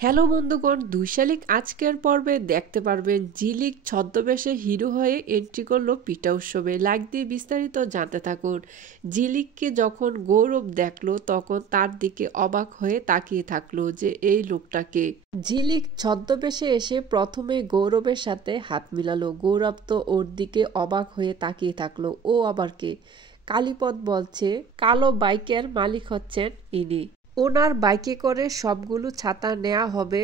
Hello বন্ধুগণ, ২ শালিক আজকের পর্বে দেখতে পারবেন ঝিলিক ছদ্মবেশে হিরো হয়ে এন্ট্রি করলো পিঠা উৎসবে। লাইক দিয়ে বিস্তারিত জানতে থাকুন। ঝিলিককে যখন গৌরব দেখলো তখন তার দিকে অবাক হয়ে তাকিয়ে থাকলো যে এই লোকটাকে। ঝিলিক ছদ্মবেশে এসে প্রথমে গৌরবের সাথে হাত মিলালো। গৌরব তো ওর দিকে অবাক হয়ে তাকিয়ে থাকলো। ও আবার কে? কালীপদ বলছে কালো বাইকের মালিক হচ্ছেন ইনি। ওনার বাইকে করে সবগুলো ছাতা নেওয়া হবে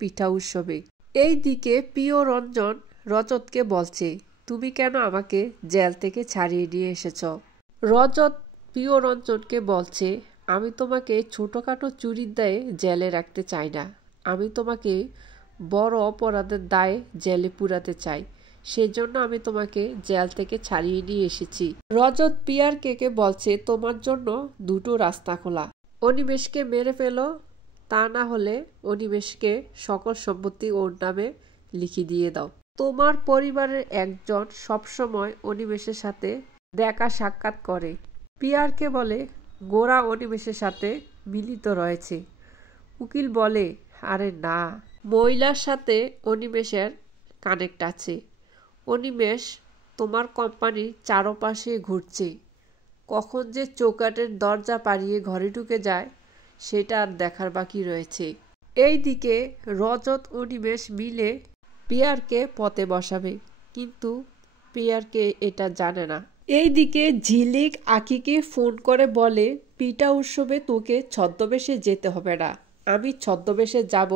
পিঠা উৎসবে। এই দিকে প্রিয় রঞ্জন রজতকে বলছে, তুমি কেন আমাকে জেল থেকে ছাড়িয়ে নিয়ে এসেছ? রজত প্রিয় রঞ্জনকে বলছে, আমি তোমাকে ছোটখাটো চুরির দায়ে জেলে রাখতে চাই না। আমি তোমাকে বড় অপরাধের দায়ে জেলে পুরাতে চাই। সেজন্য আমি তোমাকে জেল থেকে ছাড়িয়ে নিয়ে এসেছি। রজত পিয়ারকে বলছে, তোমার জন্য দুটো রাস্তা খোলা। অনিমেষকে মেরে ফেলো, তা না হলে অনিমেষকে সকল সম্পত্তি ওর নামে লিখে দিয়ে দাও। তোমার পরিবারের একজন সবসময় অনিমেষের সাথে দেখা সাক্ষাৎ করে। পিয়ারকে বলে গোরা অনিমেষের সাথে মিলিত রয়েছে। উকিল বলে, আরে না, মহিলার সাথে অনিমেষের কানেক্ট আছে। অনিমেষ তোমার কোম্পানির চারপাশে ঘুরছে। কখন যে চৌকাঠের দরজা পাড়িয়ে ঘরে ঢুকে যায় সেটা আর দেখার বাকি রয়েছে। এই দিকে রজত অনিমেষ মিলে পিয়ারকে পথে বসাবে, কিন্তু পিয়ারকে এটা জানে না। এই দিকে ঝিলিক আকিকে ফোন করে বলে, পিঠা উৎসবে তোকে ছদ্মবেশে যেতে হবে না। আমি ছদ্মবেশে যাব,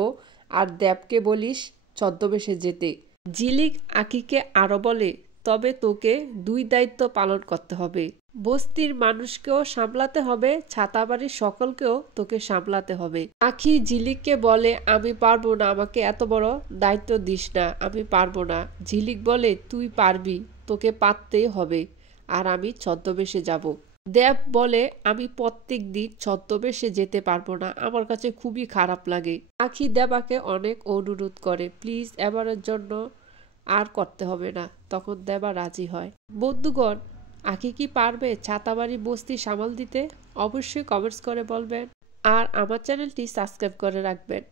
আর দেবকে বলিস ছদ্মবেশে যেতে। ঝিলিক আকিকে আরো বলে, তবে তোকে দুই দায়িত্ব পালন করতে হবে। বস্তির মানুষকেও সামলাতে হবে, ছাতাবাড়ির সকলকেও তোকে সামলাতে হবে। আখি ঝিলিককে বলে, আমি পারবো না, আমাকে এত বড় দায়িত্ব দিস না, আমি পারবো না। ঝিলিক বলে, তুই পারবি, তোকে পারতেই হবে, আর আমি ছদ্মবেশে যাব। দেব বলে, আমি প্রত্যেক দিন ছদ্মবেশে যেতে পারবো না, আমার কাছে খুবই খারাপ লাগে। আখি দেবাকে অনেক অনুরোধ করে, প্লিজ এবারের জন্য আর করতে হবে না। তখন দেবা রাজি হয়। বন্ধুগণ, আখি কি পারবে ছাতাবাড়ি বস্তি সামাল দিতে? অবশ্যই কমেন্টস করে বলবেন, আর আমার চ্যানেলটি সাবস্ক্রাইব করে রাখবেন।